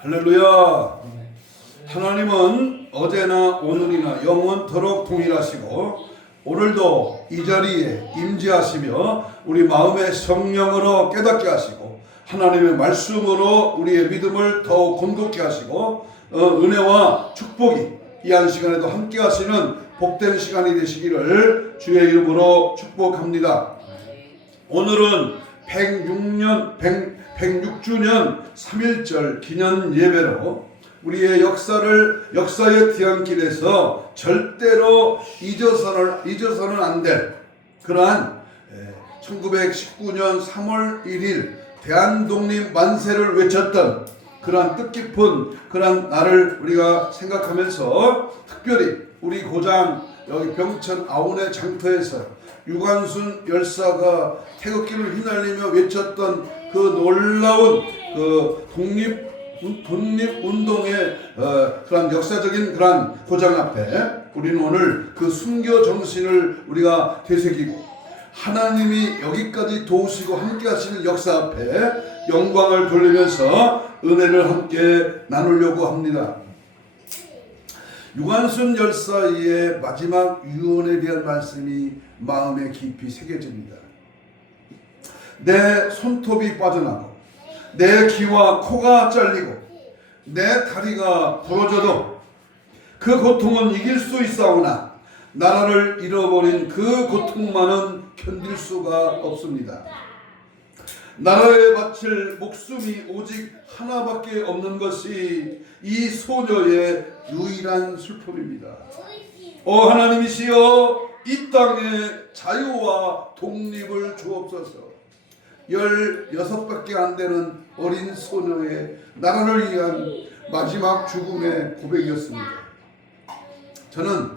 할렐루야. 하나님은 어제나 오늘이나 영원토록 동일하시고 오늘도 이 자리에 임재하시며 우리 마음의 성령으로 깨닫게 하시고 하나님의 말씀으로 우리의 믿음을 더욱 건강케 하시고 은혜와 축복이 이 한 시간에도 함께 하시는 복된 시간이 되시기를 주의 이름으로 축복합니다. 오늘은 106주년 3.1절 기념 예배로 우리의 역사의 뒤안길에서 절대로 잊어서는 안 될 그러한 1919년 3월 1일 대한독립 만세를 외쳤던 그러한 뜻깊은 그러한 날을 우리가 생각하면서 특별히 우리 고장 여기 병천 아운의 장터에서 유관순 열사가 태극기를 휘날리며 외쳤던 그 놀라운 그 독립운동의 그런 역사적인 그런 고장 앞에 우리는 오늘 그 순교 정신을 우리가 되새기고 하나님이 여기까지 도우시고 함께 하시는 역사 앞에 영광을 돌리면서 은혜를 함께 나누려고 합니다. 유관순 열사의 마지막 유언에 대한 말씀이 마음에 깊이 새겨집니다. 내 손톱이 빠져나고 내 귀와 코가 잘리고 내 다리가 부러져도 그 고통은 이길 수 있사오나 나라를 잃어버린 그 고통만은 견딜 수가 없습니다. 나라에 바칠 목숨이 오직 하나밖에 없는 것이 이 소녀의 유일한 슬픔입니다. 오 하나님이시여 이 땅에 자유와 독립을 주옵소서. 16밖에 안 되는 어린 소녀의 나라를 위한 마지막 죽음의 고백이었습니다. 저는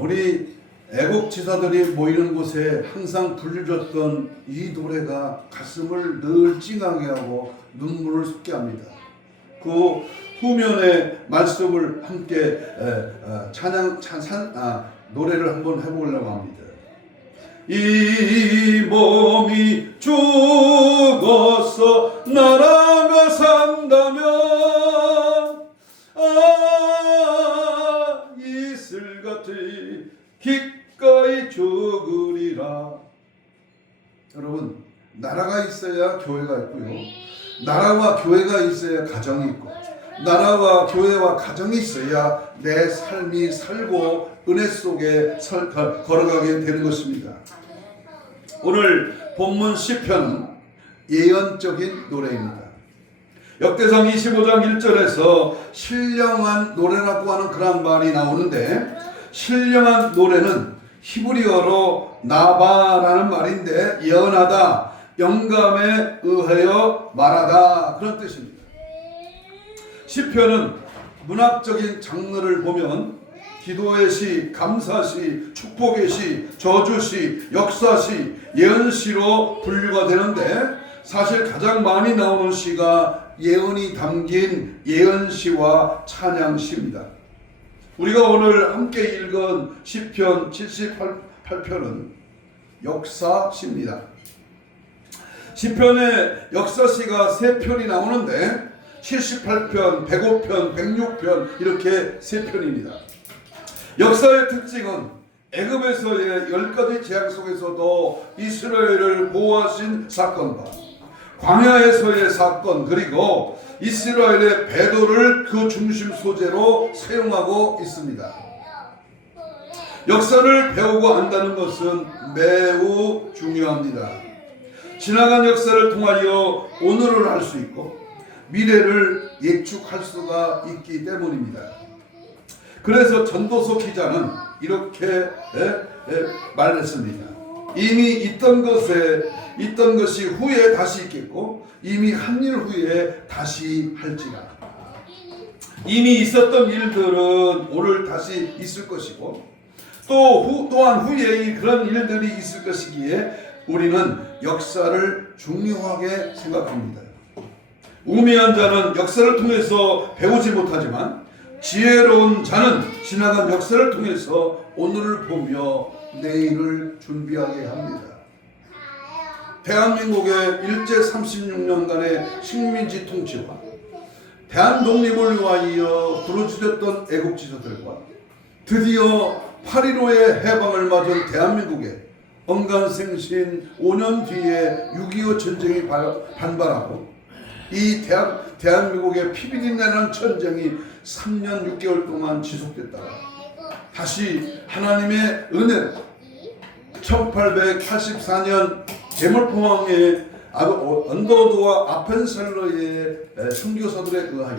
우리 애국지사들이 모이는 곳에 항상 불려줬던 이 노래가 가슴을 늘 찡하게 하고 눈물을 솟게 합니다. 그 후면의 말씀을 함께 노래를 한번 해보려고 합니다. 이 몸이 죽어서 나라가 산다면 이슬같이 기꺼이 죽으리라. 여러분, 나라가 있어야 교회가 있고요. 나라와 교회가 있어야 가정이 있고 나라와 교회와 가정이 있어야 내 삶이 살고 은혜 속에 걸어가게 되는 것입니다. 오늘 본문 시편은 예언적인 노래입니다. 역대상 25장 1절에서 신령한 노래라고 하는 그런 말이 나오는데 신령한 노래는 히브리어로 나바라는 말인데 예언하다, 영감에 의하여 말하다 그런 뜻입니다. 시편은 문학적인 장르를 보면 기도의 시, 감사시, 축복의 시, 저주시, 역사시, 예언시로 분류가 되는데 사실 가장 많이 나오는 시가 예언이 담긴 예언시와 찬양시입니다. 우리가 오늘 함께 읽은 시편 78편은 역사시입니다. 시편의 역사시가 3편이 나오는데 78편, 105편, 106편 이렇게 3편입니다. 역사의 특징은 애굽에서의 10가지 재앙 속에서도 이스라엘을 보호하신 사건과 광야에서의 사건 그리고 이스라엘의 배도를 그 중심 소재로 사용하고 있습니다. 역사를 배우고 안다는 것은 매우 중요합니다. 지나간 역사를 통하여 오늘을 알 수 있고 미래를 예측할 수가 있기 때문입니다. 그래서 전도서 기자는 이렇게 말했습니다. 이미 있던 것이 후에 다시 있겠고 이미 한 일 후에 다시 할지라. 이미 있었던 일들은 오늘 다시 있을 것이고 또한 후에 그런 일들이 있을 것이기에 우리는 역사를 중요하게 생각합니다. 우매한 자는 역사를 통해서 배우지 못하지만 지혜로운 자는 지나간 역사를 통해서 오늘을 보며 내일을 준비하게 합니다. 대한민국의 일제 36년간의 식민지 통치와 대한 독립을 위하여 부르짖었던 애국지사들과 드디어 8.15의 해방을 맞은 대한민국의 언간생신 5년 뒤에 6.25 전쟁이 반발하고 이 대한민국의 피비린내는 전쟁이 3년 6개월 동안 지속됐다가 다시 하나님의 은혜로 1884년 개물포항의 언더우드와 아펜셀러의 선교사들에 의하여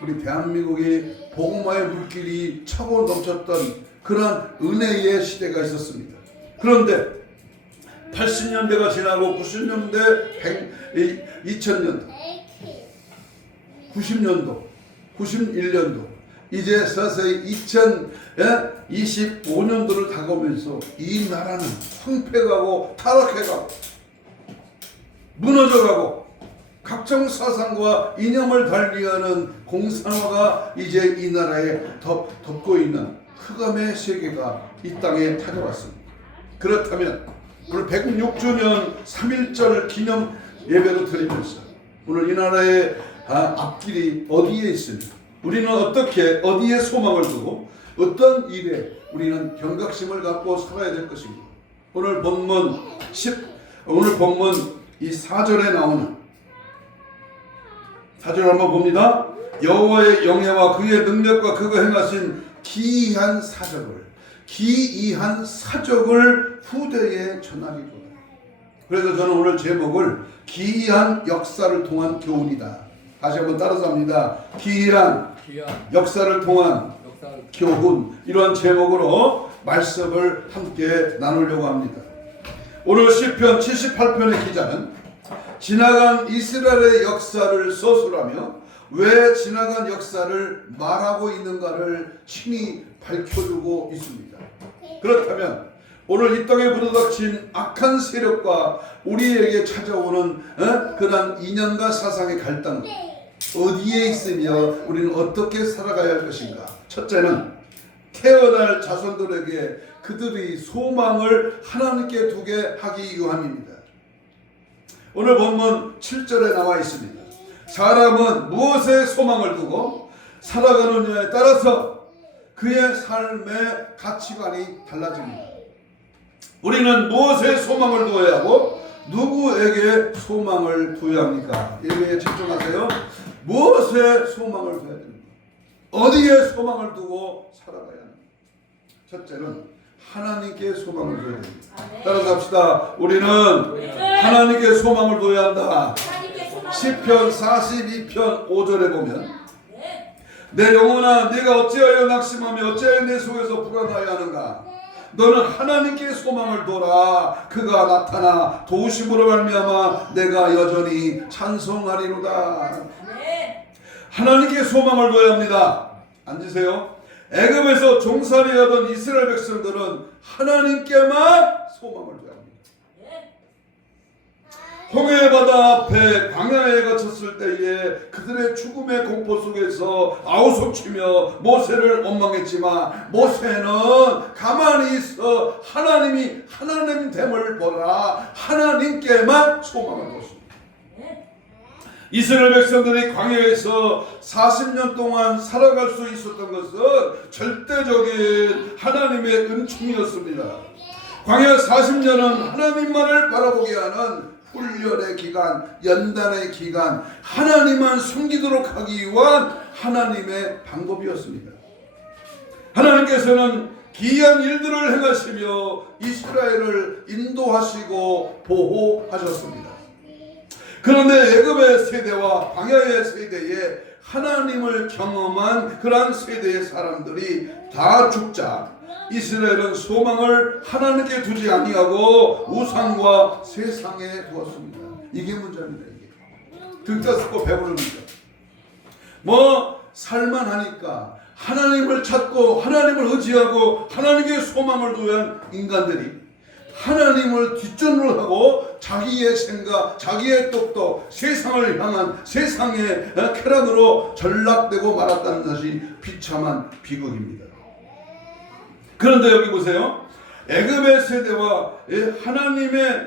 우리 대한민국이 복음화의 물길이 차고 넘쳤던 그러한 은혜의 시대가 있었습니다. 그런데 80년대가 지나고 90년대, 2000년도, 90년도, 91년도, 이제 서서히 2025년도를 다가오면서 이 나라는 황폐가고 타락해가고 무너져가고 각종 사상과 이념을 달리하는 공산화가 이제 이 나라에 덮고 있는 흑암의 세계가 이 땅에 찾아왔습니다. 그렇다면 오늘 106주년 3.1절 기념 예배를 드리면서 오늘 이 나라의 앞길이 어디에 있습니까? 우리는 어디에 소망을 두고 어떤 일에 우리는 경각심을 갖고 살아야 될 것입니다. 오늘 본문 이 4절에 나오는 4절 한번 봅니다. 여호와의 영예와 그의 능력과 그가 행하신 기이한 사적을 후대에 전하리로다. 그래서 저는 오늘 제목을 기이한 역사를 통한 교훈이다. 다시 한번 따라서 합니다. 기이한 역사를 통한 교훈, 이러한 제목으로 말씀을 함께 나누려고 합니다. 오늘 시편 78편의 기자는 지나간 이스라엘의 역사를 서술하며 왜 지나간 역사를 말하고 있는가를 친히 밝혀주고 있습니다. 그렇다면 오늘 이 땅에 부르닥친 악한 세력과 우리에게 찾아오는 그런 이념과 사상의 갈등 어디에 있으며 우리는 어떻게 살아가야 할 것인가? 첫째는 태어날 자손들에게 그들의 소망을 하나님께 두게 하기 위함입니다. 오늘 본문 7절에 나와 있습니다. 사람은 무엇에 소망을 두고 살아가느냐에 따라서 그의 삶의 가치관이 달라집니다. 우리는 무엇에 소망을 두어야 하고 누구에게 소망을 두어야 합니까? 여기에 집중하세요. 무엇에 소망을 두어야 됩니까? 어디에 소망을 두고 살아가야 합니까? 첫째는 하나님께 소망을 두어야 됩니다. 따라서 합시다. 우리는 하나님께 소망을 두어야 한다. 시편 42편 5절에 보면 내 영혼아 네가 어찌하여 낙심하며 어찌하여 내 속에서 불안하여 하는가? 너는 하나님께 소망을 둬라. 그가 나타나 도우심으로 말미암아 내가 여전히 찬송하리로다. 하나님께 소망을 둬야 합니다. 앉으세요. 애굽에서 종살이 하던 이스라엘 백성들은 하나님께만 소망을 둬야 합니다. 홍해 바다 앞에 광야에 갇혔을 때에 그들의 죽음의 공포 속에서 아우성치며 모세를 원망했지만 모세는 가만히 있어 하나님이 하나님 됨을 보라. 하나님께만 소망을 뒀습니다. 이스라엘 백성들이 광야에서 40년 동안 살아갈 수 있었던 것은 절대적인 하나님의 은총이었습니다. 광야 40년은 하나님만을 바라보게 하는 훈련의 기간, 연단의 기간, 하나님만 섬기도록 하기 위한 하나님의 방법이었습니다. 하나님께서는 기이한 일들을 행하시며 이스라엘을 인도하시고 보호하셨습니다. 그런데 애굽의 세대와 광야의 세대에 하나님을 경험한 그러한 세대의 사람들이 다 죽자 이스라엘은 소망을 하나님께 두지 아니하고 우상과 세상에 두었습니다. 이게 문제입니다. 이게 등짝 고 배부릅니다. 살만하니까 하나님을 찾고 하나님을 의지하고 하나님께 소망을 두는 인간들이 하나님을 뒷전으로 하고 자기의 생각, 자기의 똑똑, 세상을 향한 세상의 쾌락으로 전락되고 말았다는 것이 비참한 비극입니다. 그런데 여기 보세요. 애굽의 세대와 하나님의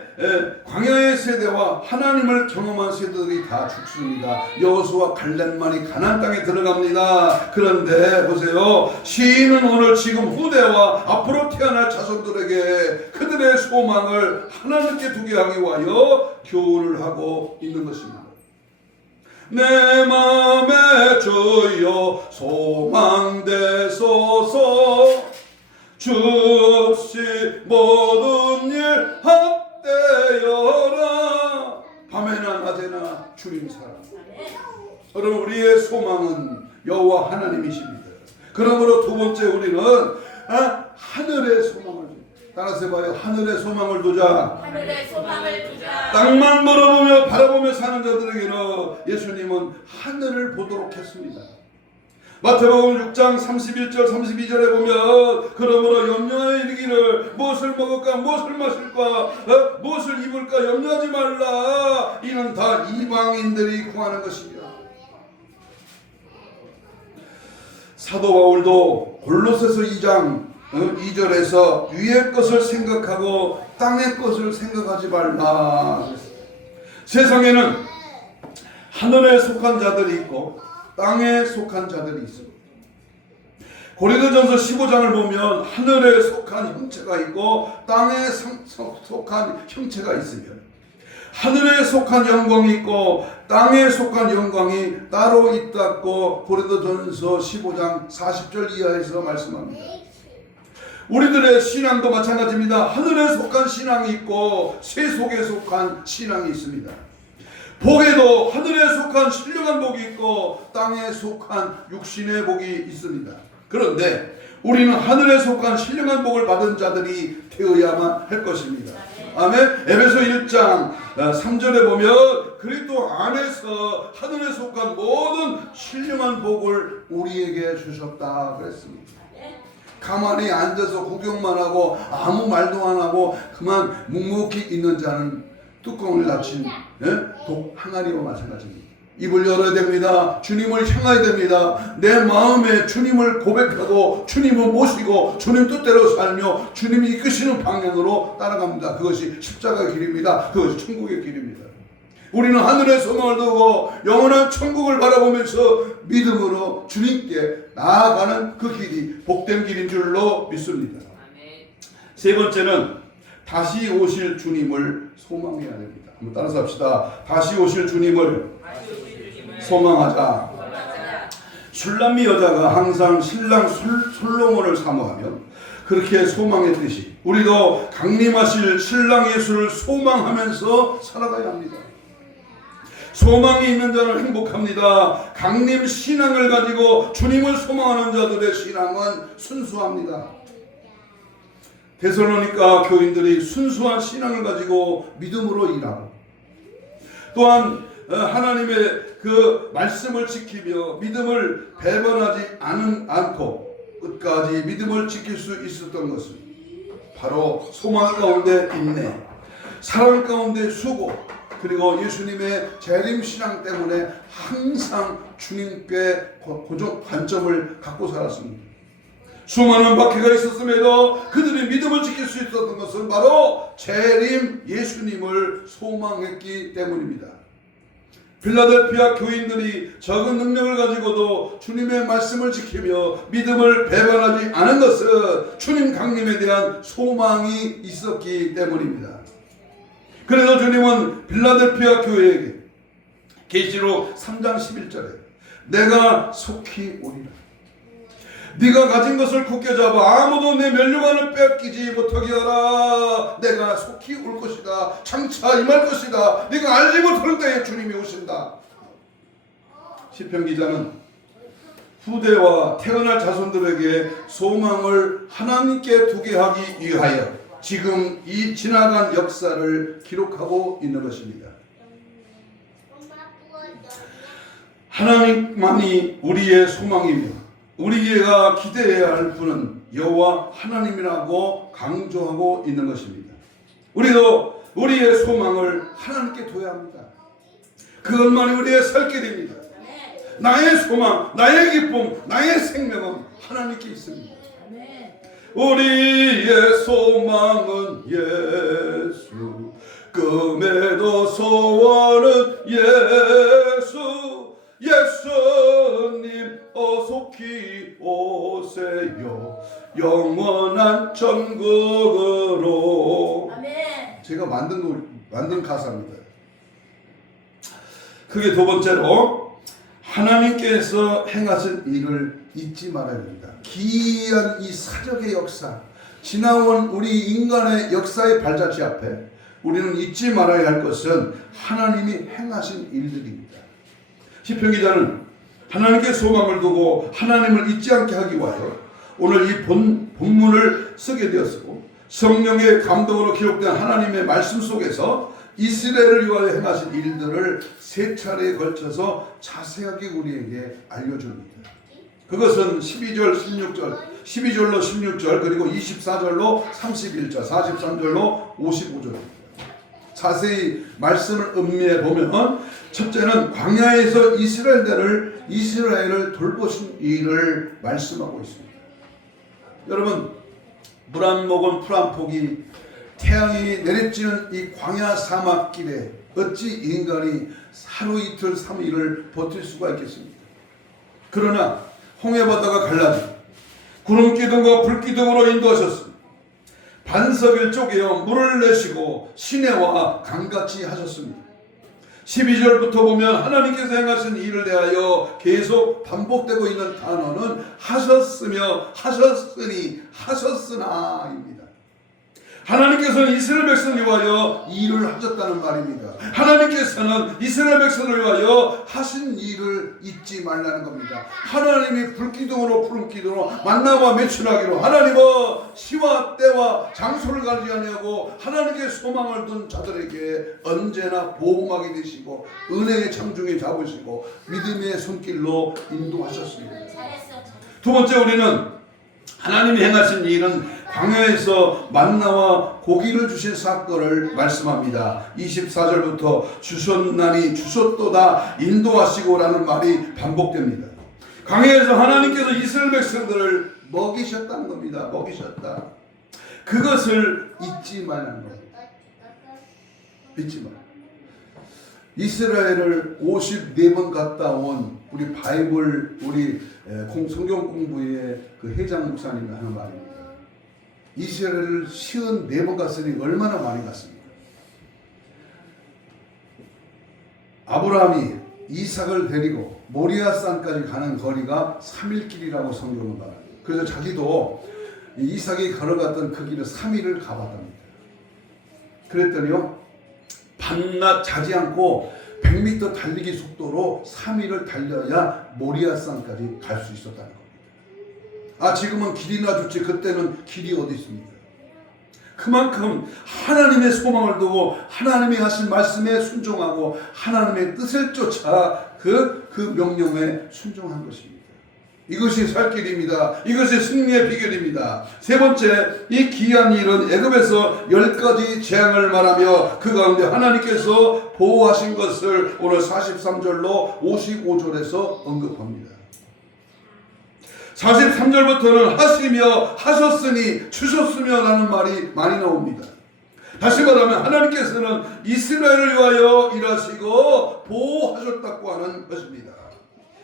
광야의 세대와 하나님을 경험한 세대들이 다 죽습니다. 여호수아 갈렙만이 가나안 땅에 들어갑니다. 그런데 보세요, 시인은 오늘 지금 후대와 앞으로 태어날 자손들에게 그들의 소망을 하나님께 두게 하기 위하여 교훈을 하고 있는 것입니다. 내 맘에 주여 소망되소서, 주시 모든 일 합되어라. 밤에나 낮에나 주님 사랑. 여러분, 우리의 소망은 여호와 하나님이십니다. 그러므로 두 번째 우리는 하늘의 소망을 두자. 따라서 해봐요. 하늘의 소망을 두자. 하늘의 소망을 두자. 땅만 바라보며 사는 자들에게는 예수님은 하늘을 보도록 했습니다. 마태복음 6장 31절 32절에 보면 그러므로 염려하여 이르기를 무엇을 먹을까 무엇을 마실까 무엇을 입을까 염려하지 말라. 이는 다 이방인들이 구하는 것입니다. 사도 바울도 골로새서 2장 2절에서 위의 것을 생각하고 땅의 것을 생각하지 말라. 세상에는 하늘에 속한 자들이 있고 땅에 속한 자들이 있습니다. 고린도전서 15장을 보면 하늘에 속한 형체가 있고 땅에 속한 형체가 있으면 하늘에 속한 영광이 있고 땅에 속한 영광이 따로 있다고 고린도전서 15장 40절 이하에서 말씀합니다. 우리들의 신앙도 마찬가지입니다. 하늘에 속한 신앙이 있고 세속에 속한 신앙이 있습니다. 복에도 하늘에 속한 신령한 복이 있고 땅에 속한 육신의 복이 있습니다. 그런데 우리는 하늘에 속한 신령한 복을 받은 자들이 되어야만 할 것입니다. 아멘. 에베소 1장 3절에 보면 그리스도 안에서 하늘에 속한 모든 신령한 복을 우리에게 주셨다 그랬습니다. 가만히 앉아서 구경만 하고 아무 말도 안 하고 그만 묵묵히 있는 자는 뚜껑을 닫힌 독 항아리와 마찬가지입니다. 입을 열어야 됩니다. 주님을 향해야 됩니다. 내 마음에 주님을 고백하고 주님을 모시고 주님 뜻대로 살며 주님이 이끄시는 방향으로 따라갑니다. 그것이 십자가의 길입니다. 그것이 천국의 길입니다. 우리는 하늘의 소망을 두고 영원한 천국을 바라보면서 믿음으로 주님께 나아가는 그 길이 복된 길인 줄로 믿습니다. 세 번째는 다시 오실 주님을 소망해야 됩니다. 한번 따라서 합시다. 다시 오실 주님을 소망하자. 술람미 여자가 항상 신랑 솔로몬을 사모하며 그렇게 소망했듯이 우리도 강림하실 신랑 예수를 소망하면서 살아가야 합니다. 소망이 있는 자는 행복합니다. 강림 신앙을 가지고 주님을 소망하는 자들의 신앙은 순수합니다. 데살로니가 교인들이 순수한 신앙을 가지고 믿음으로 일하고 또한 하나님의 그 말씀을 지키며 믿음을 배반하지 않고 끝까지 믿음을 지킬 수 있었던 것은 바로 소망 가운데 인내, 사랑 가운데 수고, 그리고 예수님의 재림신앙 때문에 항상 주님께 고정 관점을 갖고 살았습니다. 수많은 박해가 있었음에도 그들이 믿음을 지킬 수 있었던 것은 바로 재림 예수님을 소망했기 때문입니다. 필라델피아 교인들이 적은 능력을 가지고도 주님의 말씀을 지키며 믿음을 배반하지 않은 것은 주님 강림에 대한 소망이 있었기 때문입니다. 그래서 주님은 필라델피아 교회에게 계시록 3장 11절에 내가 속히 오리라. 네가 가진 것을 굳게 잡아 아무도 내 면류관을 뺏기지 못하게 하라. 내가 속히 올 것이다. 장차 임할 것이다. 네가 알지 못하는 때에 주님이 오신다. 시편 기자는 후대와 태어날 자손들에게 소망을 하나님께 두게 하기 위하여 지금 이 지나간 역사를 기록하고 있는 것입니다. 하나님만이 우리의 소망이며 우리가 기대해야 할 분은 여호와 하나님이라고 강조하고 있는 것입니다. 우리도 우리의 소망을 하나님께 둬야 합니다. 그것만이 우리의 살 길입니다. 나의 소망, 나의 기쁨, 나의 생명은 하나님께 있습니다. 우리의 소망은 예수, 꿈에도 소원은 예수. 예수님 어속히 오세요, 영원한 천국으로. 아멘. 제가 만든 가사입니다. 그게 두 번째로, 하나님께서 행하신 일을 잊지 말아야 됩니다. 기이한 이 사적의 역사, 지나온 우리 인간의 역사의 발자취 앞에 우리는 잊지 말아야 할 것은 하나님이 행하신 일들입니다. 시편 기자는 하나님께 소망을 두고 하나님을 잊지 않게 하기 위하여 오늘 이 본문을 쓰게 되었고, 성령의 감동으로 기록된 하나님의 말씀 속에서 이스라엘을 위하여 행하신 일들을 세 차례에 걸쳐서 자세하게 우리에게 알려줍니다. 그것은 12절, 16절, 12절로 16절, 그리고 24절로 31절, 43절로 55절입니다. 자세히 말씀을 음미해 보면, 첫째는 광야에서 이스라엘을 돌보신 일을 말씀하고 있습니다. 여러분, 물 안 먹은 풀 안 포기, 태양이 내리쬐는 이 광야 사막길에 어찌 인간이 하루 이틀 3일을 버틸 수가 있겠습니까? 그러나 홍해바다가 갈라지고 구름 기둥과 불 기둥으로 인도하셨습니다. 반석을 쪼개어 물을 내시고 시내와 강같이 하셨습니다. 12절부터 보면 하나님께서 행하신 일을 대하여 계속 반복되고 있는 단어는 하셨으며 하셨으니 하셨으나입니다. 하나님께서는 이스라엘 백성을 위하여 일을 하셨다는 말입니다. 하나님께서는 이스라엘 백성을 위하여 하신 일을 잊지 말라는 겁니다. 하나님이 불기둥으로 푸른기둥으로 만나와 매출하기로, 하나님은 시와 때와 장소를 가리지 아니하고 하나님께 소망을 둔 자들에게 언제나 보호막이 되시고 은혜의 창중에 잡으시고 믿음의 손길로 인도하셨습니다. 두 번째, 우리는 하나님이 행하신 일은 광야에서 만나와 고기를 주신 사건을 말씀합니다. 24절부터 주셨나니 주셨도다 인도하시고라는 말이 반복됩니다. 광야에서 하나님께서 이스라엘 백성들을 먹이셨다는 겁니다. 먹이셨다. 그것을 잊지 말라는 겁니다. 잊지 말. 이스라엘을 54번 갔다 온 우리 바이블, 우리 성경 공부의 그 회장 목사님이 하는 말입니다. 이스라엘을 54번 갔으니 얼마나 많이 갔습니까? 아브라함이 이삭을 데리고 모리아산까지 가는 거리가 3일 길이라고 성경은 말합니다. 그래서 자기도 이삭이 걸어갔던 그 길을 3일을 가봤답니다. 그랬더니요, 밤낮 자지 않고 100m 달리기 속도로 3일을 달려야 모리아산까지 갈 수 있었다는 겁니다. 지금은 길이나 좋지 그때는 길이 어디 있습니까? 그만큼 하나님의 소망을 두고 하나님이 하신 말씀에 순종하고 하나님의 뜻을 쫓아 그 명령에 순종한 것입니다. 이것이 살 길입니다. 이것이 승리의 비결입니다. 세 번째, 이 귀한 일은 애굽에서 10가지 재앙을 말하며 그 가운데 하나님께서 보호하신 것을 오늘 43절로 55절에서 언급합니다. 43절부터는 하시며 하셨으니 주셨으며 라는 말이 많이 나옵니다. 다시 말하면 하나님께서는 이스라엘을 위하여 일하시고 보호하셨다고 하는 것입니다.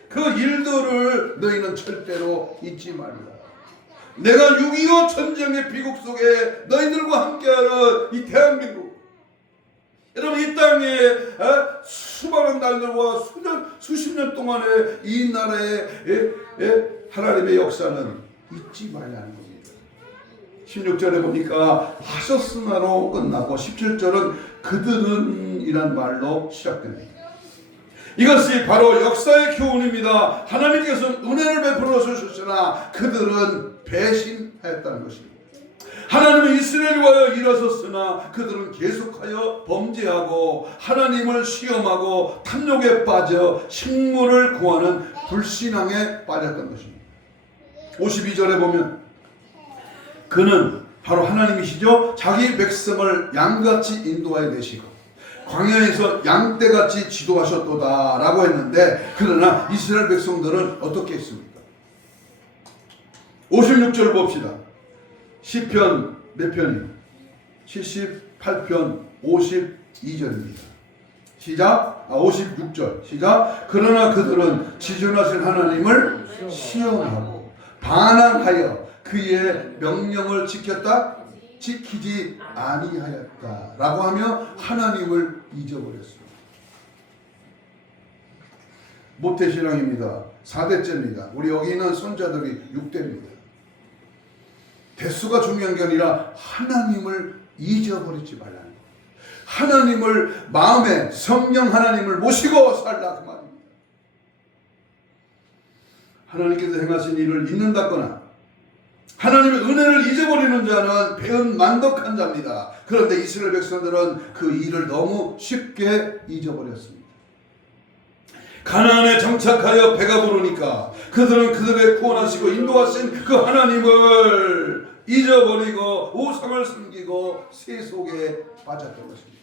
그 일들을 너희는 절대로 잊지 말라. 내가 6.25 전쟁의 비극 속에 너희들과 함께하는 이 대한민국, 여러분 이 땅에 수많은 날들과 수십 년 동안의 이 나라의 하나님의 역사는 잊지 말라는 겁니다. 16절에 보니까 하셨으나로 끝나고 17절은 그들은 이란 말로 시작됩니다. 이것이 바로 역사의 교훈입니다. 하나님께서는 은혜를 베풀어 주셨으나 그들은 배신하였다는 것입니다. 하나님은 이스라엘을 위하여 일하셨으나 그들은 계속하여 범죄하고 하나님을 시험하고 탐욕에 빠져 식물을 구하는 불신앙에 빠졌던 것입니다. 52절에 보면 그는 바로 하나님이시죠. 자기 백성을 양같이 인도하여 내시고 광야에서 양떼같이 지도하셨도다 라고 했는데, 그러나 이스라엘 백성들은 어떻게 했습니까? 56절 봅시다. 시편 몇 편이요? 78편 52절입니다. 시작. 56절. 시작. 그러나 그들은 지존하신 하나님을 시험하고 반항하여 그의 명령을 지키지 아니하였다 라고 하며 하나님을 잊어버렸습니다. 모태신앙입니다. 4대째입니다. 우리 여기 있는 손자들이 6대입니다. 대수가 중요한 게 아니라 하나님을 잊어버리지 말라는 거예요. 하나님을 마음에 성령 하나님을 모시고 살라 그 말입니다. 하나님께서 행하신 일을 잊는다거나 하나님의 은혜를 잊어버리는 자는 배은 만덕한 자입니다. 그런데 이스라엘 백성들은 그 일을 너무 쉽게 잊어버렸습니다. 가나안에 정착하여 배가 부르니까 그들은 그들의 구원하시고 인도하신 그 하나님을 잊어버리고 우상을 섬기고 세속에 빠졌던 것입니다.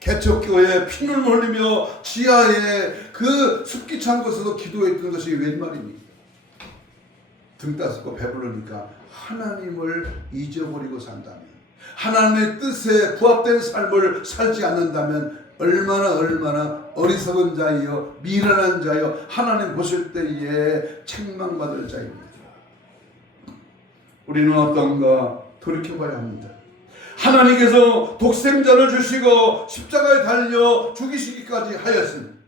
개척교회에 피눈물 흘리며 지하에 그 습기 찬 곳에서 기도했던 것이 웬 말입니까? 등 따스고 배부르니까 하나님을 잊어버리고 산다면, 하나님의 뜻에 부합된 삶을 살지 않는다면 얼마나 어리석은 자이요 미련한 자이요 하나님 보실 때에 책망받을 자입니다. 우리는 어떤가 돌이켜봐야 합니다. 하나님께서 독생자를 주시고 십자가에 달려 죽이시기까지 하였습니다.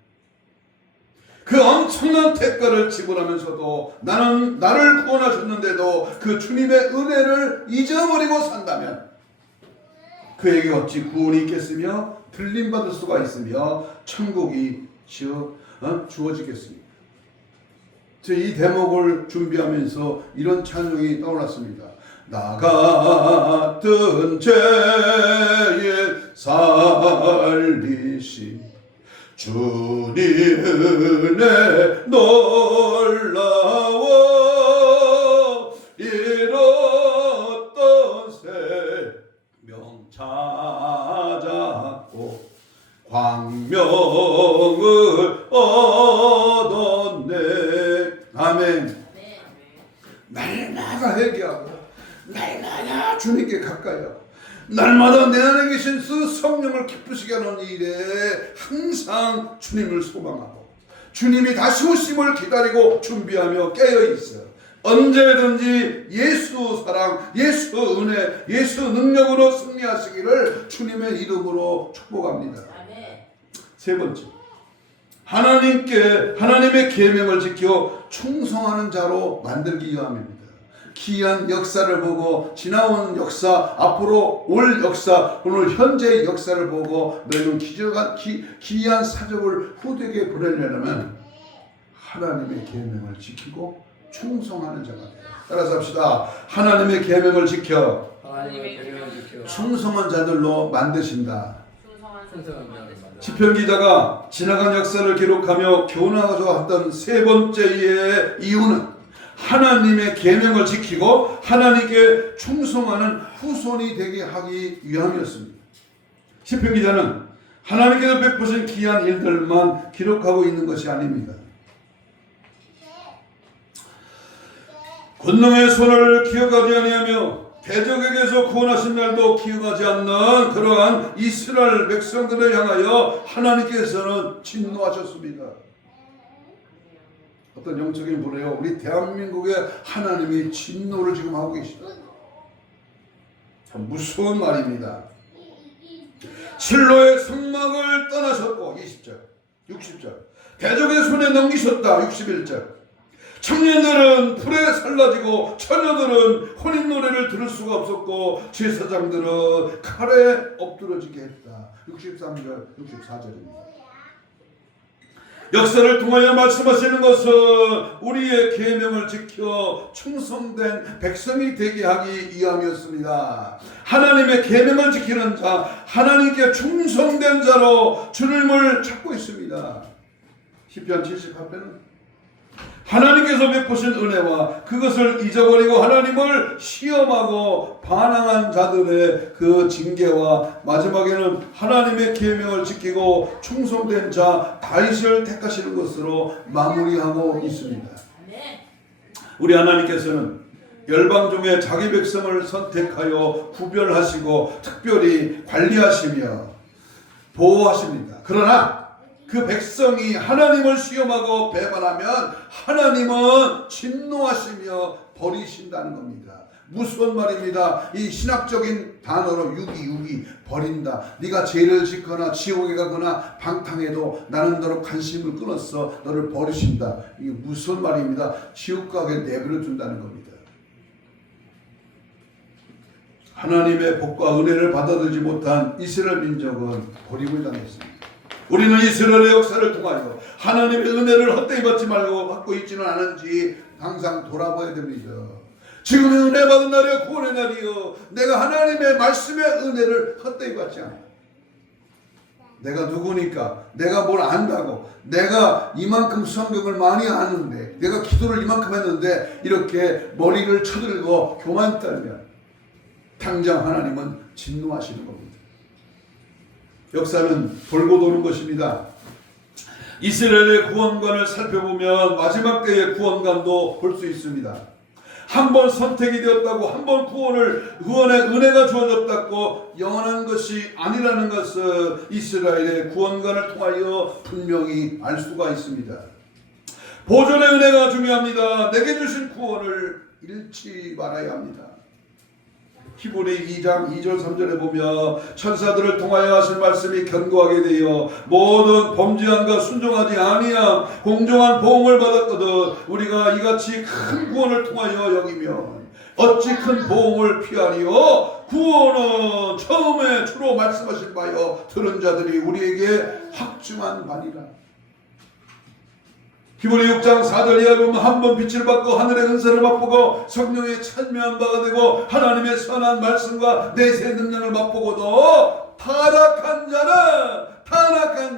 그 엄청난 대가를 지불하면서도 나를 구원하셨는데도 그 주님의 은혜를 잊어버리고 산다면 그에게 어찌 구원이 있겠으며 들림받을 수가 있으며 천국이 주어지겠습니다. 이 대목을 준비하면서 이런 찬송이 떠올랐습니다. 나 같은 죄에 살리신 주님 은혜 놀라워 잃었던 생명 찾았고 광명을 얻었네. 아멘. 날마다 회개하고 날마다 주님께 가까이 하고 날마다 내 안에 계신 그 성령을 기쁘시게 하는 일에 항상 주님을 소망하고 주님이 다시 오심을 기다리고 준비하며 깨어있어 언제든지 예수 사랑, 예수 은혜, 예수 능력으로 승리하시기를 주님의 이름으로 축복합니다. 세 번째, 하나님의 계명을 지켜 충성하는 자로 만들기 위함입니다. 기이한 역사를 보고 지나온 역사, 앞으로 올 역사, 오늘 현재의 역사를 보고 너희는 기이한 사적을 후대에게 보내려면 하나님의 계명을 지키고 충성하는 자가 돼요. 따라서 합시다. 하나님의 계명을 지켜 충성한 자들로 만드신다. 시편 기자가 지나간 역사를 기록하며 교훈하고자 했던 세 번째의 이유는 하나님의 계명을 지키고 하나님께 충성하는 후손이 되게 하기 위함이었습니다. 시편 기자는 하나님께서 베푸신 귀한 일들만 기록하고 있는 것이 아닙니다. 권능의 손을 기억하지 아니하며 대적에게서 구원하신 날도 기억하지 않는 그러한 이스라엘 백성들을 향하여 하나님께서는 진노하셨습니다. 어떤 영적인 분이요, 우리 대한민국에 하나님이 진노를 지금 하고 계시다. 참 무서운 말입니다. 실로의 성막을 떠나셨고 20절, 60절 대적의 손에 넘기셨다 61절 청년들은 불에 살라지고 처녀들은 혼인 노래를 들을 수가 없었고 제사장들은 칼에 엎드러지게 했다. 63절, 64절입니다. 역사를 통하여 말씀하시는 것은 우리의 계명을 지켜 충성된 백성이 되게 하기 위함이었습니다. 하나님의 계명을 지키는 자, 하나님께 충성된 자로 주님을 찾고 있습니다. 시편 78편은 하나님께서 베푸신 은혜와 그것을 잊어버리고 하나님을 시험하고 반항한 자들의 그 징계와 마지막에는 하나님의 계명을 지키고 충성된 자 다윗을 택하시는 것으로 마무리하고 있습니다. 우리 하나님께서는 열방 중에 자기 백성을 선택하여 구별하시고 특별히 관리하시며 보호하십니다. 그러나 그 백성이 하나님을 시험하고 배반하면 하나님은 진노하시며 버리신다는 겁니다. 무슨 말입니다. 이 신학적인 단어로 유기 버린다. 네가 죄를 짓거나 지옥에 가거나 방탕해도 나는 너로 관심을 끊었어. 너를 버리신다. 이게 무슨 말입니다. 지옥 가게 내버려 둔다는 겁니다. 하나님의 복과 은혜를 받아들이지 못한 이스라엘 민족은 버림을 당했습니다. 우리는 이스라엘의 역사를 통하여 하나님의 은혜를 헛되이 받지 말고 받고 있지는 않은지 항상 돌아봐야 됩니다. 지금은 은혜 받은 날이요 구원의 날이요. 내가 하나님의 말씀의 은혜를 헛되이 받지 않아. 내가 누구니까, 내가 뭘 안다고, 내가 이만큼 성경을 많이 아는데, 내가 기도를 이만큼 했는데 이렇게 머리를 쳐들고 교만 떨면 당장 하나님은 진노하시는 겁니다. 역사는 돌고 도는 것입니다. 이스라엘의 구원관을 살펴보면 마지막 때의 구원관도 볼 수 있습니다. 한 번 선택이 되었다고, 한 번 구원의 은혜가 주어졌다고 영원한 것이 아니라는 것을 이스라엘의 구원관을 통하여 분명히 알 수가 있습니다. 보존의 은혜가 중요합니다. 내게 주신 구원을 잃지 말아야 합니다. 히브리 2장 2절 3절에 보면 천사들을 통하여 하신 말씀이 견고하게 되어 모든 범죄함과 순종하지 아니함 공정한 보응을 받았거든 우리가 이같이 큰 구원을 통하여 여기면 어찌 큰 보응을 피하리요. 구원은 처음에 주로 말씀하신 바여 들은 자들이 우리에게 확증한 바니라. 히브리 6장 4절 이하에 보면 한 번 빛을 받고 하늘의 은사를 맛보고 성령에 찬미한 바가 되고 하나님의 선한 말씀과 내세의 능력을 맛보고도 타락한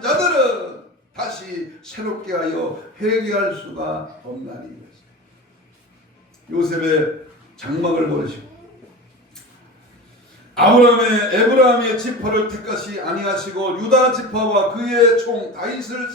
자들은 다시 새롭게 하여 회개할 수가 없나니. 요셉의 장막을 버리시고 에브라함의 지파를 택하시 아니하시고 유다 지파와 그의 총 다윗을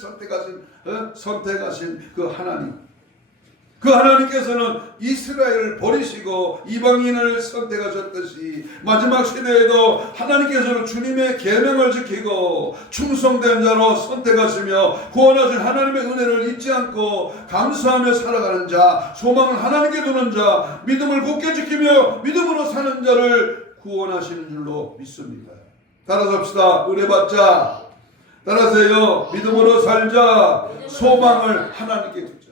선택하신 그 하나님께서는 이스라엘을 버리시고 이방인을 선택하셨듯이 마지막 시대에도 하나님께서는 주님의 계명을 지키고 충성된 자로 선택하시며 구원하신 하나님의 은혜를 잊지 않고 감사하며 살아가는 자, 소망을 하나님께 두는 자, 믿음을 굳게 지키며 믿음으로 사는 자를 구원하시는 줄로 믿습니다. 따라서 합시다. 은혜 받자. 따라서요. 믿음으로 살자. 소망을 하나님께 두자.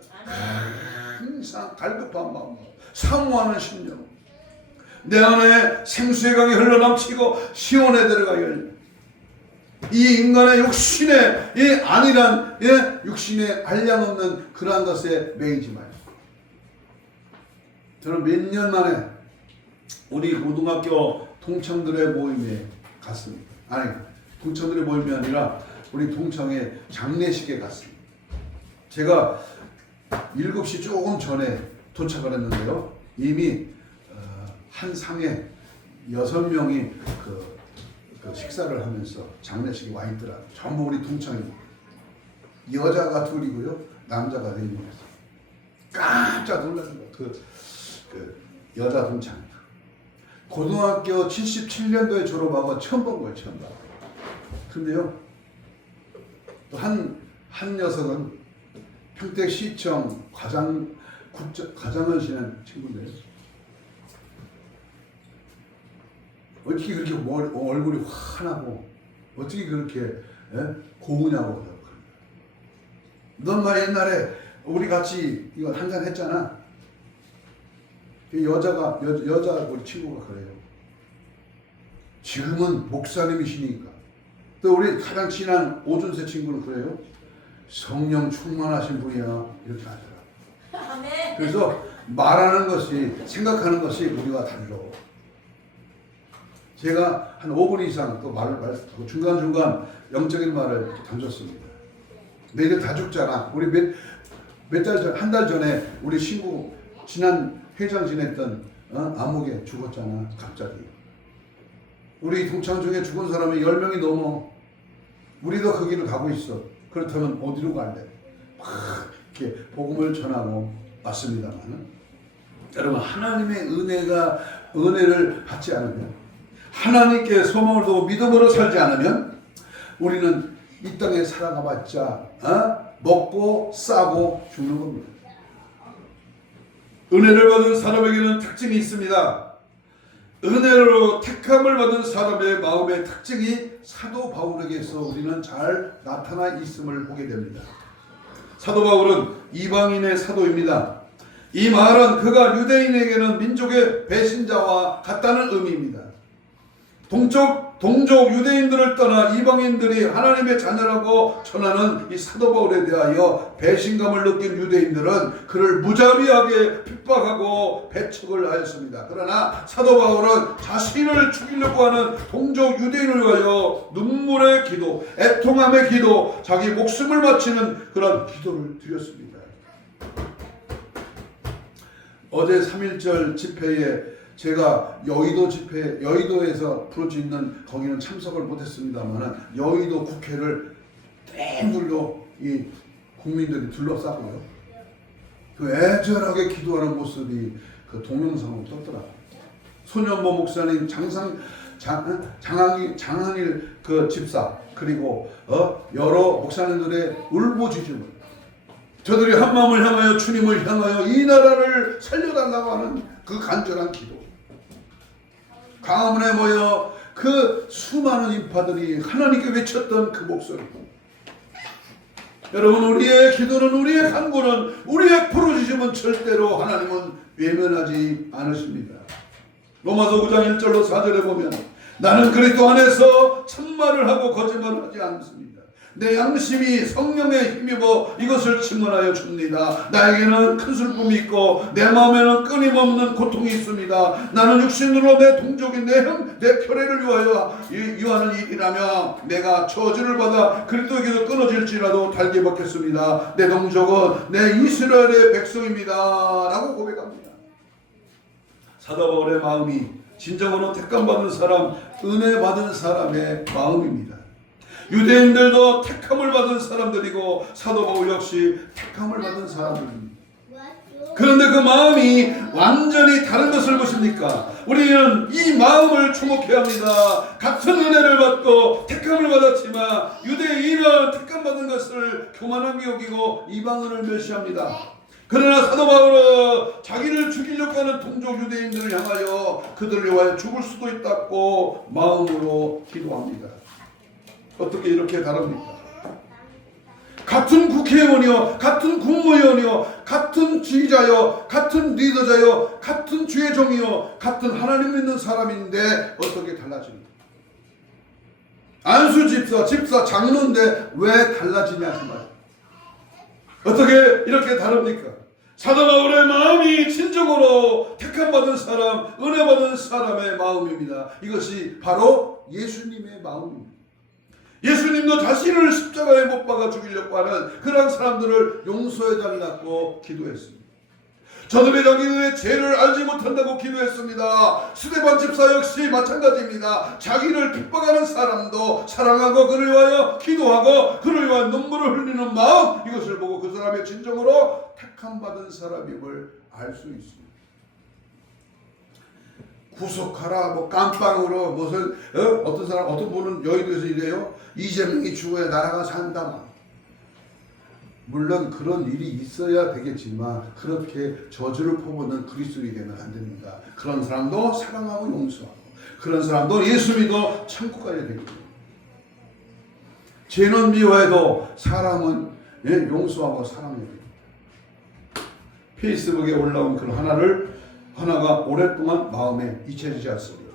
항상 갈급한 마음, 사모하는 심령. 내 안에 생수의 강이 흘러넘치고 시온에 들어가야 이 인간의 욕심에 안일한 육신에 한량없는 그러한 것에 매이지 마요. 저는 몇 년 만에 우리 고등학교 동창들의 모임에 갔습니다. 아니, 동창들의 모임이 아니라 우리 동창의 장례식에 갔습니다. 제가 7시 조금 전에 도착을 했는데요. 이미 한 상에 6명이 그 식사를 하면서 장례식에 와 있더라고요. 전부 우리 동창이 여자가 2이고요. 남자가 4명이었어요. 깜짝 놀랐어요. 그 여자 동창. 고등학교 77년도에 졸업하고 처음 본 거예요. 처음 봐. 근데요. 또 한 녀석은 평택시청 과장을 지낸 친구인데요. 어떻게 그렇게 얼굴이 환하고 어떻게 그렇게 고우냐고. 넌 말 옛날에 우리 같이 이거 한잔 했잖아. 여자 우리 친구가 그래요. 지금은 목사님이시니까. 또 우리 가장 친한 오준세 친구는 그래요. 성령 충만하신 분이야. 이렇게 하더라. 그래서 말하는 것이, 생각하는 것이 우리와 달라. 제가 한 5분 이상 또 중간중간 영적인 말을 던졌습니다. 너희들 다 죽잖아. 우리 한 달 전에 우리 친구 지난 회장 지냈던 암흑에 죽었잖아. 갑자기. 우리 동창 중에 죽은 사람이 10명이 넘어. 우리도 그 길을 가고 있어. 그렇다면 어디로 갈래? 막 이렇게 복음을 전하고 왔습니다만 여러분, 하나님의 은혜를 받지 않으면, 하나님께 소망을 두고 믿음으로 살지 않으면 우리는 이 땅에 살아가봤자 먹고 싸고 죽는 겁니다. 은혜를 받은 사람에게는 특징이 있습니다. 은혜로 택함을 받은 사람의 마음의 특징이 사도 바울에게서 우리는 잘 나타나 있음을 보게 됩니다. 사도 바울은 이방인의 사도입니다. 이 말은 그가 유대인에게는 민족의 배신자와 같다는 의미입니다. 동족 유대인들을 떠나 이방인들이 하나님의 자녀라고 전하는 이 사도 바울에 대하여 배신감을 느낀 유대인들은 그를 무자비하게 핍박하고 배척을 하였습니다. 그러나 사도 바울은 자신을 죽이려고 하는 동족 유대인을 위하여 눈물의 기도, 애통함의 기도, 자기 목숨을 바치는 그런 기도를 드렸습니다. 어제 3.1절 집회에 제가 여의도에서 부르짖는 거기는 참석을 못했습니다만 여의도 국회를 땡둘러 이 국민들이 둘러싸고요. 그 애절하게 기도하는 모습이 그 동영상으로 떴더라고요. 손현보 목사님, 장한일 그 집사, 그리고 여러 목사님들의 울부짖음을, 저들이 한 마음을 향하여 주님을 향하여 이 나라를 살려달라고 하는 그 간절한 기도. 강화문에 모여 그 수많은 인파들이 하나님께 외쳤던 그 목소리. 여러분, 우리의 기도는, 우리의 간구는, 우리의 부르짖음은 절대로 하나님은 외면하지 않으십니다. 로마서 9장 1절로 4절에 보면 나는 그리스도 안에서 참말을 하고 거짓말을 하지 않습니다. 내 양심이 성령에 힘입어 이것을 증언하여 줍니다. 나에게는 큰 슬픔이 있고 내 마음에는 끊임없는 고통이 있습니다. 나는 육신으로 내 동족인 내 혈애를 위하여 유하는 일이라며 내가 저주를 받아 그리스도에게서 끊어질지라도 달게 받겠습니다. 내 동족은 내 이스라엘의 백성입니다 라고 고백합니다. 사도 바울의 마음이 진정으로 택함받은 사람, 은혜 받은 사람의 마음입니다. 유대인들도 택함을 받은 사람들이고 사도 바울 역시 택함을 받은 사람들입니다. 그런데 그 마음이 완전히 다른 것을 보십니까? 우리는 이 마음을 주목해야 합니다. 같은 은혜를 받고 택함을 받았지만 유대인은 택함 받은 것을 교만하게 여기고 이방인을 멸시합니다. 그러나 사도 바울은 자기를 죽이려고 하는 동족 유대인들을 향하여 그들을 위하여 죽을 수도 있다고 마음으로 기도합니다. 어떻게 이렇게 다릅니까? 같은 국회의원이요, 같은 국무위원이요, 같은 지휘자요, 같은 리더자요, 같은 주의 종이요, 같은 하나님 믿는 사람인데 어떻게 달라집니까? 안수 집사, 장로인데 왜 달라지냐 그 말. 어떻게 이렇게 다릅니까? 사도 바울의 마음이 진정으로 택함받은 사람, 은혜받은 사람의 마음입니다. 이것이 바로 예수님의 마음입니다. 예수님도 자신을 십자가에 못 박아 죽이려고 하는 그런 사람들을 용서해달라고 기도했습니다. 저들이 자기의 죄를 알지 못한다고 기도했습니다. 스데반 집사 역시 마찬가지입니다. 자기를 핍박하는 사람도 사랑하고 그를 위하여 기도하고 그를 위하여 눈물을 흘리는 마음, 이것을 보고 그 사람의 진정으로 택함받은 사람임을 알 수 있습니다. 구속하라, 깜빵으로 무슨 어떤 분은 여의도에서 이래요. 이재명이 죽어야 나라가 산다. 물론 그런 일이 있어야 되겠지만 그렇게 저주를 퍼붓는 그리스도인이 되면 안 됩니다. 그런 사람도 사랑하고 용서하고 그런 사람도 예수 믿어 천국 가야 되거든요. 죄는 미워해도 사람은 용서하고 사랑해야 됩니다. 페이스북에 올라온 글 하나가 오랫동안 마음에 잊혀지지 않습니다.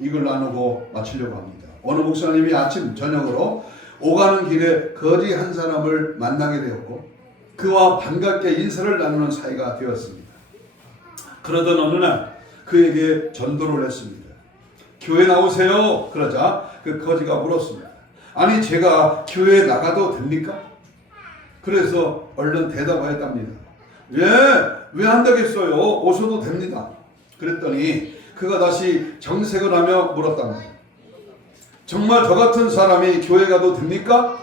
이걸 나누고 마치려고 합니다. 어느 목사님이 아침 저녁으로 오가는 길에 거지 한 사람을 만나게 되었고 그와 반갑게 인사를 나누는 사이가 되었습니다. 그러던 어느 날 그에게 전도를 했습니다. 교회 나오세요. 그러자 그 거지가 물었습니다. 아니 제가 교회에 나가도 됩니까? 그래서 얼른 대답하였답니다. 왜 안 되겠어요? 오셔도 됩니다. 그랬더니 그가 다시 정색을 하며 물었답니다. 정말 저 같은 사람이 교회 가도 됩니까?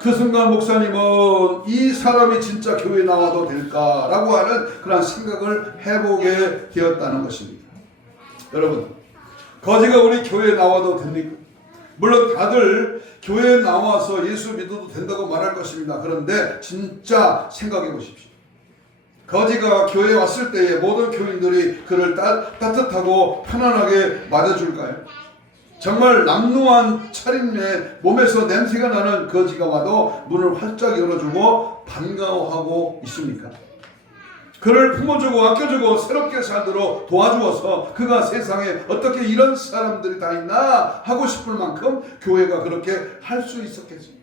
그 순간 목사님은 이 사람이 진짜 교회에 나와도 될까라고 하는 그런 생각을 해보게 되었다는 것입니다. 여러분, 거지가 우리 교회에 나와도 됩니까? 물론 다들 교회에 나와서 예수 믿어도 된다고 말할 것입니다. 그런데 진짜 생각해 보십시오. 거지가 교회에 왔을 때에 모든 교인들이 그를 따뜻하고 편안하게 맞아줄까요? 정말 남루한 차림에 몸에서 냄새가 나는 거지가 와도 문을 활짝 열어주고 반가워하고 있습니까? 그를 품어주고 아껴주고 새롭게 살도록 도와주어서 그가 세상에 어떻게 이런 사람들이 다 있나 하고 싶을 만큼 교회가 그렇게 할 수 있었겠습니까?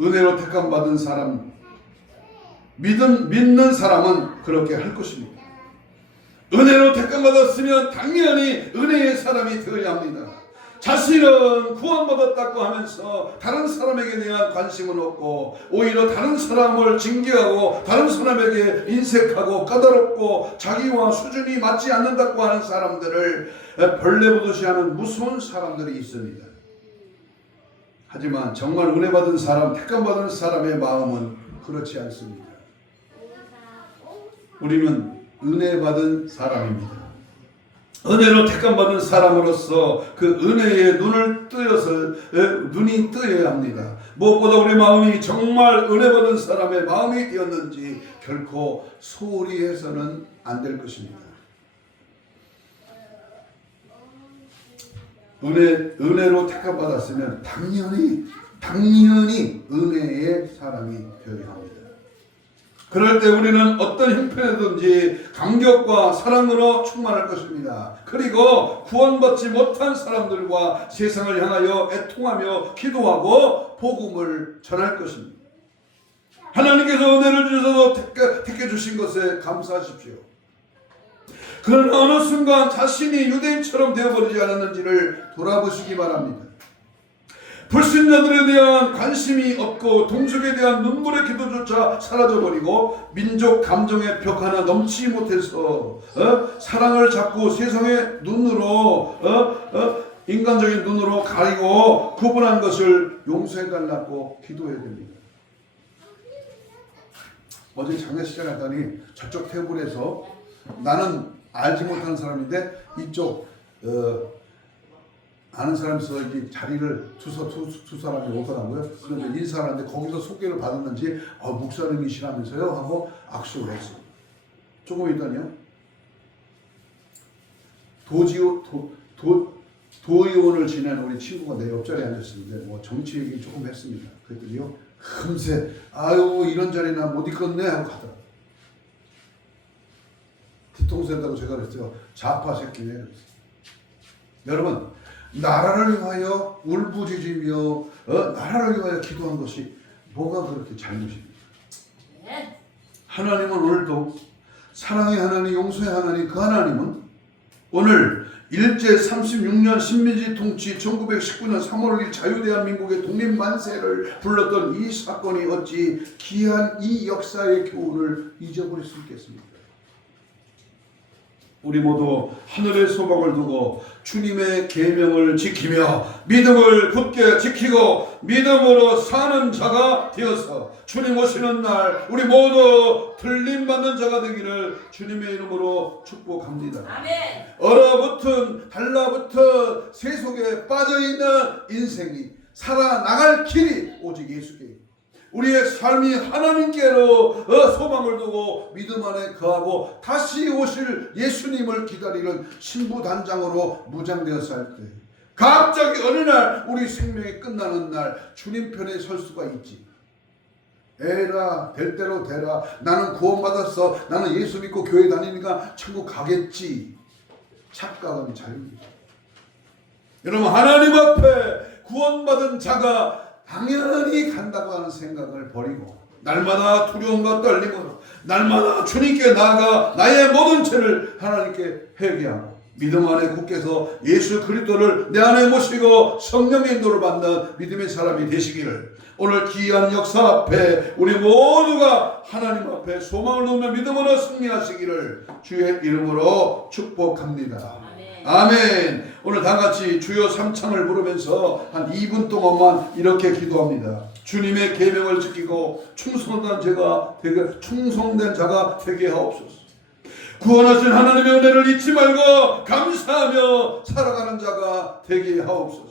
은혜로 택함받은 사람, 믿는 사람은 그렇게 할 것입니다. 은혜로 택함받았으면 당연히 은혜의 사람이 되어야 합니다. 자신은 구원받았다고 하면서 다른 사람에게 대한 관심은 없고 오히려 다른 사람을 징계하고 다른 사람에게 인색하고 까다롭고 자기와 수준이 맞지 않는다고 하는 사람들을 벌레 보듯이 하는 무서운 사람들이 있습니다. 하지만 정말 은혜 받은 사람, 택함받은 사람의 마음은 그렇지 않습니다. 우리는 은혜 받은 사람입니다. 은혜로 택함받은 사람으로서 그 은혜에 눈이 뜨여야 합니다. 무엇보다 우리 마음이 정말 은혜 받은 사람의 마음이 되었는지 결코 소홀히 해서는 안 될 것입니다. 은혜로 택함받았으면 당연히 은혜의 사람이 되어야 합니다. 그럴 때 우리는 어떤 형편이든지 감격과 사랑으로 충만할 것입니다. 그리고 구원받지 못한 사람들과 세상을 향하여 애통하며 기도하고 복음을 전할 것입니다. 하나님께서 은혜를 주셔서 택해 주신 것에 감사하십시오. 그러나 어느 순간 자신이 유대인처럼 되어버리지 않았는지를 돌아보시기 바랍니다. 불신자들에 대한 관심이 없고 동족에 대한 눈물의 기도조차 사라져버리고 민족 감정의 벽 하나 넘치지 못해서 사랑을 잡고 세상의 눈으로 인간적인 눈으로 가리고 구분한 것을 용서해달라고 기도해야 됩니다. 어제 장례식장 갔더니 저쪽 테이블에서 나는 알지 못하는 사람인데 이쪽 아는 사람에서 이 자리를 두 사람이 오더라고요. 그런데 인사를 하는데 거기서 소개를 받았는지 목사님이시라면서요 하고 악수를 했어요. 조금 있더니요. 도의원을 지낸 우리 친구가 내 옆자리에 앉았는데 뭐 정치 얘기 조금 했습니다. 그랬더니요. 금세 이런 자리나 못 있겠네 하고 가더라고요. 뒤통수에다가 제가 그랬어요. 좌파 새끼네. 그랬어요. 여러분, 나라를 위하여 울부짖으며 나라를 위하여 기도한 것이 뭐가 그렇게 잘못입니까? 하나님은 오늘도 사랑의 하나님, 용서의 하나님, 그 하나님은 오늘 일제 36년 식민지 통치 1919년 3월 1일 자유대한민국의 독립만세를 불렀던 이 사건이 어찌 귀한 이 역사의 교훈을 잊어버릴 수 있겠습니까? 우리 모두 하늘의 소망을 두고 주님의 계명을 지키며 믿음을 굳게 지키고 믿음으로 사는 자가 되어서 주님 오시는 날 우리 모두 들림받는 자가 되기를 주님의 이름으로 축복합니다. 아멘. 얼어붙은 달라붙은 세속에 빠져있는 인생이 살아나갈 길이 오직 예수께 우리의 삶이 하나님께로 소망을 두고 믿음 안에 거하고 다시 오실 예수님을 기다리는 신부단장으로 무장되어서 할 때 갑자기 어느 날 우리 생명이 끝나는 날 주님 편에 설 수가 있지. 에라 될 대로 되라. 나는 구원받았어. 나는 예수 믿고 교회 다니니까 천국 가겠지. 착각은 자유입니다. 여러분, 하나님 앞에 구원받은 자가 당연히 간다고 하는 생각을 버리고 날마다 두려움과 떨림으로 날마다 주님께 나아가 나의 모든 죄를 하나님께 회개하고 믿음 안에 굳게서 예수 그리스도를 내 안에 모시고 성령의 인도를 받는 믿음의 사람이 되시기를 오늘 귀한 역사 앞에 우리 모두가 하나님 앞에 소망을 놓으며 믿음으로 승리하시기를 주의 이름으로 축복합니다. 아멘. 오늘 다 같이 주여 삼창을 부르면서 한 2분 동안만 이렇게 기도합니다. 주님의 계명을 지키고 충성된 자가 되게 하옵소서. 구원하신 하나님의 은혜를 잊지 말고 감사하며 살아가는 자가 되게 하옵소서.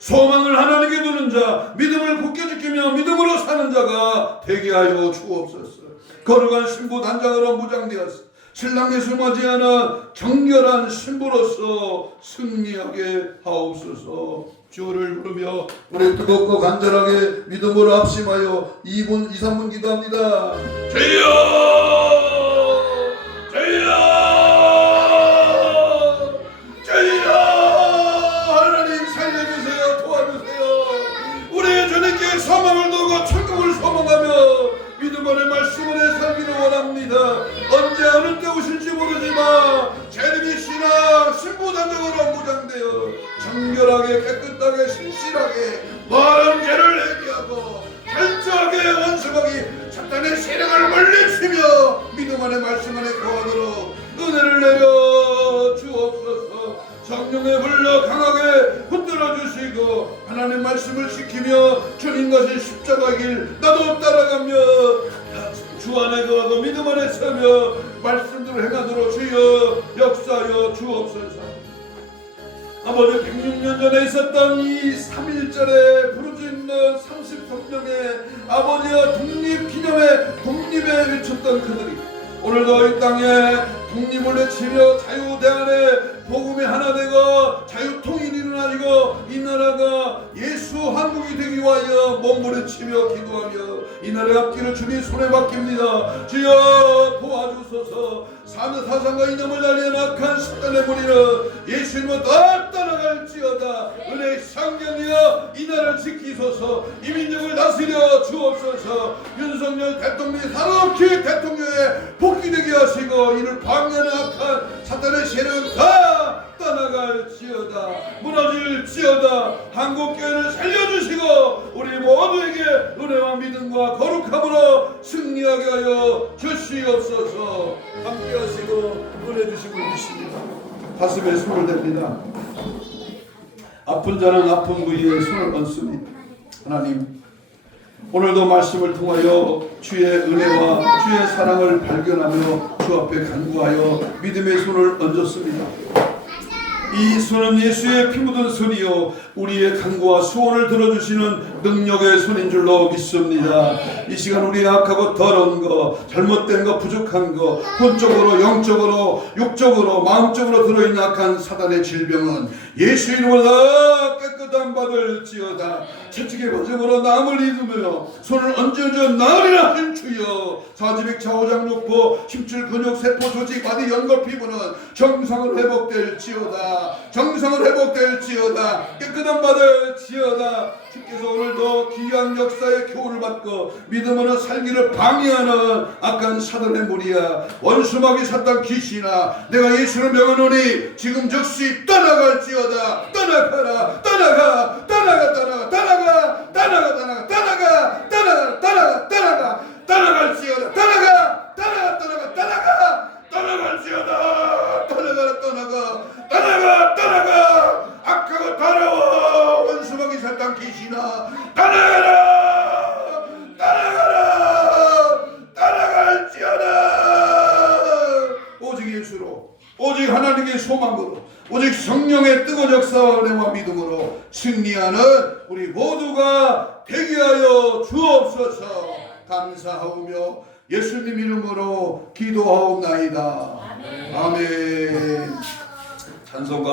소망을 하나님께 두는 자, 믿음을 굳게 지키며 믿음으로 사는 자가 되게 하여 주옵소서. 거룩한 신부 단장으로 무장되었어 신랑 예수 맞이하는 정결한 신부로서 승리하게 하옵소서. 주를 부르며 우리 뜨겁고 간절하게 믿음으로 합심하여 2분 2-3분 기도합니다. 주여 주여 주여 하나님 살려주세요. 도와주세요. 우리 주님께 소망을 두고 천국을 소망하며 믿음 안에 말씀 안에 살기를 원합니다. 언제 어느 때 오실지 모르지만 재림이 신앙 신부단장으로 무장되어 정결하게 깨끗하게 신실하게 많은 죄를 회개하고 철저하게 원수하기 사탄의 세력을 물리치며 믿음 안에 말씀 안에 거하도록 은혜를 내려 주옵소서. 성령의 불로 강하게 붙들어 주시고 하나님 말씀을 지키며 주님 가신 십자가 길 나도 따라가며 주 안에 거하고 믿음 안에 서며 말씀대로 행하도록 주여 역사하여 주옵소서. 아버지 106년 전에 있었던 이 3.1절에 부르짖는 33명의 아버지와 독립기념회 독립에 외쳤던 그들이 오늘도 이 땅에 독립을 외치며 자유대안에 복음이 하나 되고 자유통일이 일어나고 이 나라가 예수 한국이 되기 위하여 몸부림치며 기도하며 이 나라의 앞길을 주님 손에 맡깁니다. 주여 도와주소서. 사상과 이념을 달리는 악한 식단의 무리는 예수님을 떠나갈지어다. 은혜의 상견이여 이 나라를 지키소서. 이 민족을 다스려 주옵소서. 윤석열 대통령이 사롭게 대통령에 복귀되게 하시고 이를 방해하는 악한 사탄의 세력은 다 떠나갈지어다. 무너질지어다. 한국교회를 살려주시고 우리 모두에게 은혜와 믿음과 거룩함으로 승리하게 하여 주시옵소서. 함께 하시고 은혜 주시고 계십니다. 가슴에 손을 댑니다. 아픈 자는 아픈 부위에 손을 얹습니다. 하나님 오늘도 말씀을 통하여 주의 은혜와 주의 사랑을 발견하며 주 앞에 간구하여 믿음의 손을 얹었습니다. 이 손은 예수의 피 묻은 손이요 우리의 간구와 소원을 들어주시는 능력의 손인 줄로 믿습니다. 이 시간 우리 악하고 더러운 거, 잘못된 거, 부족한 거, 혼적으로, 영적으로, 육적으로, 마음적으로 들어있는 악한 사단의 질병은 예수 이름으로 다 깨끗함 받을지어다. 채찍의 거점으로 남을 잊으며 손을 얹어줘 나으리라 하신 주여. 사지백 좌우장 육포 심줄 근육 세포 조직 바디 연골 피부는 정상을 회복될지어다. 정상을 회복될지어다. 깨끗함 받을지어다. 주께서 오늘도 귀한 역사의 교훈을 받고 믿음으로 살기를 방해하는 악한 사단의 무리야 원수마귀 사단 귀신아 내가 예수를 명하노니 지금 즉시 떠나갈지어다. 떠나가라. 떠나가. 떠나가. 떠나가. 떠나가. 떠나가. 떠나가. 떠나가. 떠나가. 떠나가. 떠나가. 떠나갈지어다. 떠나가. 떠나가. 떠나가. 떠나가. 떠나갈지어다. 떠나가라. 떠나가. 떠나가. 떠나가. 악하고 더러워 원수마귀 사단 귀신아 떠나가라. 떠나가라. 떠나갈지어다. 오직 예수로 오직 하나님의 소망으로 오직 성령의 뜨거운 역사와 은혜와 믿음으로 승리하는 우리 모두가 되게 하여 주옵소서. 감사하오며 예수님 이름으로 기도하옵나이다. 아멘. 찬송가